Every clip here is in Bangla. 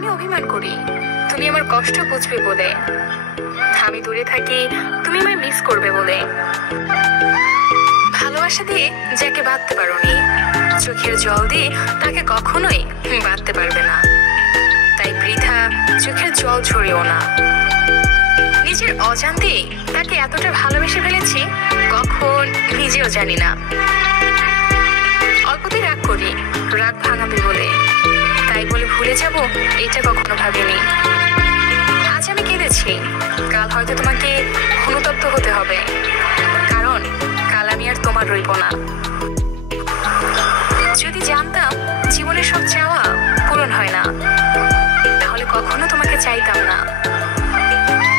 আমি অভিমান করি তুমি আমার কষ্ট বুঝবে বলে, আমি দূরে থাকি তুমি আমায় মিস করবে বলে। ভালোবাসা দিয়ে যাকে বাঁধতে পারোনি, চোখের জল দিয়ে তাকে কখনোই বাঁধতে পারবে না। তাই বৃথা চোখের জল ঝরিও না। নিজের অজান্তেই তাকে এতটা ভালোবেসে ফেলেছি কখন নিজেও জানি না। অল্পতেই রাগ করি, রাগ ভাঙাবে বলে, তাই বলে ভুলে যাব এটা কখনো ভাবিনি। আজ আমি কেঁদেছি, কাল হয়তো তোমাকে অনুতপ্ত হতে হবে, কারণ কাল আমি আর তোমার রইব না। যদি জানতাম জীবনের সব চাওয়া পূরণ হয় না, তাহলে কখনো তোমাকে চাইতাম না।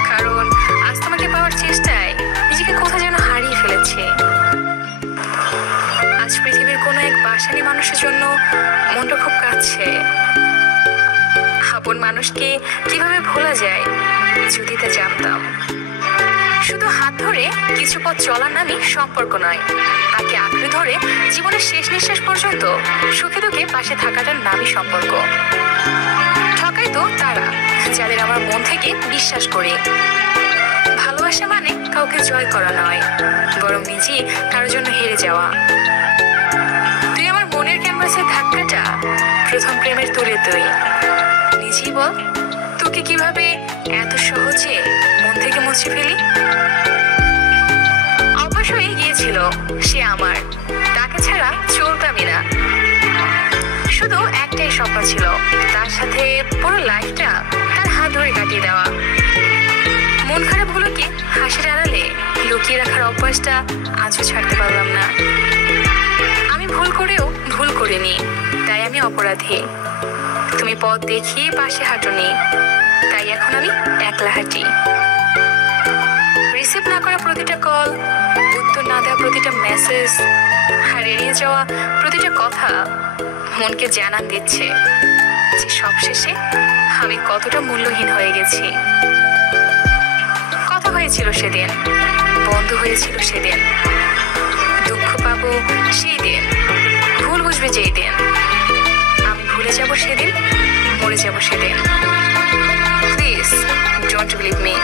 কারণ আজ তোমাকে পাওয়ার চেষ্টায় নিজেকে কোথাও যেন হারিয়ে ফেলেছি। আজ পৃথিবীর কোনো এক বাসানি মানুষের জন্য মনটা খুব কাঁদছে। আপন মানুষকে কিভাবে ভোলা যায় যদি তা জানতাম। শুধু হাত ধরে কিছু পথ চলার নামই সম্পর্ক নয়, তাকে আঁকড়ে ধরে জীবনের শেষ নিঃশ্বাস পর্যন্ত সুখে দুঃখে পাশে থাকাটার নামই সম্পর্ক। ঠকাই তো তারা যাদের আমার মন থেকে বিশ্বাস করে। ভালোবাসা মানে কাউকে জয় করা নয়, বরং নিজে কারোর জন্য হেরে যাওয়া। তুই আমার মনের ক্যানভাসের ধাক্কাটা প্রথম প্রেমের তুলে তুই নিজেই বল, তোকে কিভাবে এত সহজে মন থেকে মুছে ফেলি। অভ্যাস হয়ে গিয়েছিল সে আমার, তাকে ছাড়া চলতামই না। শুধু একটাই স্বপ্ন ছিল, তার সাথে পুরো লাইফটা তার হাত ধরে কাটিয়ে দেওয়া। মন খারাপগুলোকে হাসির আড়ালে লুকিয়ে রাখার অভ্যাসটা আজও ছাড়তে পারলাম না। আমি ভুল করেও ভুল করিনি, তাই আমি অপরাধী। তুমি পথ দেখিয়ে পাশে হাঁটোনি, তাই এখন আমি একলা হাঁটি। রিসিভ না করা প্রতিটা কল, উত্তর না দেওয়া প্রতিটা মেসেজ, আর এড়িয়ে যাওয়া প্রতিটা কথা মনকে জানান দিচ্ছে যে সবশেষে আমি কতটা মূল্যহীন হয়ে গেছি। কথা হয়েছিল সেদিন, বন্ধু হয়েছিল সেদিন, দুঃখ পাবো সেই দিন, ভুল বুঝবে যেই দিন। আমি ভুলে যাব সেদিন, মরে যাব সেদিন। Please don't believe me.